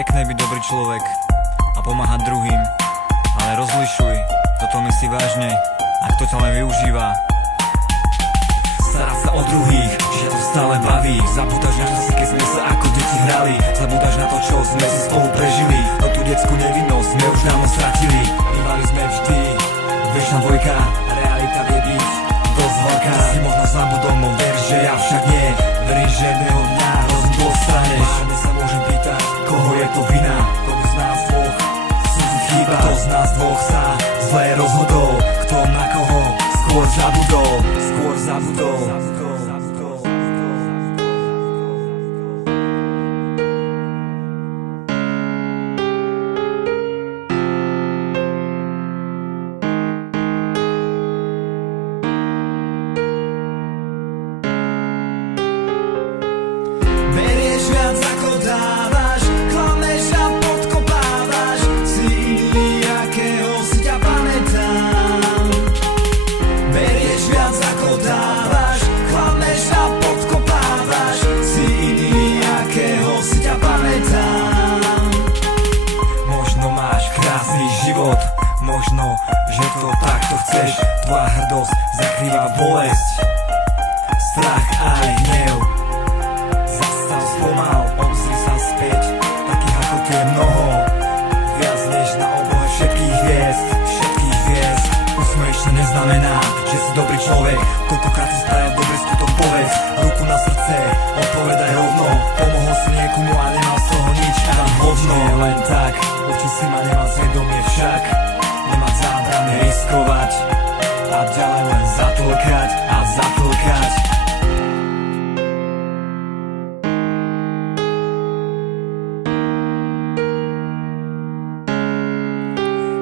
pekné byť dobrý človek a pomáhať druhým, ale rozlišuj, kto to myslí vážne a kto ťa len využíva. Starať sa o druhých, že to stále baví. Zabúdaš na časy, keď sme sa ako deti hrali. Zabúdaš na to, čo sme si spolu prežili. No tú detskú nevinnosť sme už dávno stratili. Bývali sme vždy väčšina dvojka, realita vie byť dosť horká. Si možno zabudol, no ver, že ja však nie. Verím, že jedného dňa rozum dostaneš. Vážne sa môžem pýtať, koho je to vina? Komu z nás dvoch súd chýba? Kto z nás dvoch sa zle rozhodol? Kto na koho skôr zabudol? Skôr zabudol. Berieš viac ako dávaš, klameš a podkopávaš. Si iný, akého si ťa pamätám. Berieš viac ako dávaš, klameš a podkopávaš. Si iný, akého si ťa pamätám. Možno máš krásny život, možno, že to takto chceš. Tvoja hrdosť zakrýva bolesť, strach aj hnev. Zastav spomal, obzri sa späť, takých ako tu je mnoho, viac než na oblohe všetkých hviezd, všetkých hviezd. Usmeješ sa neznamená, že si dobrý človek, koľkokrát si spravil dobrý skutok, povedz. Ruku na srdce, odpovedaj rovno, pomohol si niekomu a nemal z toho nič ani hovno. Len tak, učí si ma nemať svedomie však, nemať zábrany riskovať a ďalej len zatlkať a zatlkať.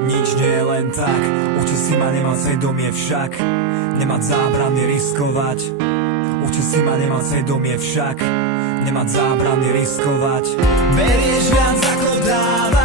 Nič nie je len tak, učí si ma nemať svedomie však, nemať zábrany riskovať. Učí si ma nemať svedomie však, nemať zábrany riskovať. Berieš viac ako dávaš.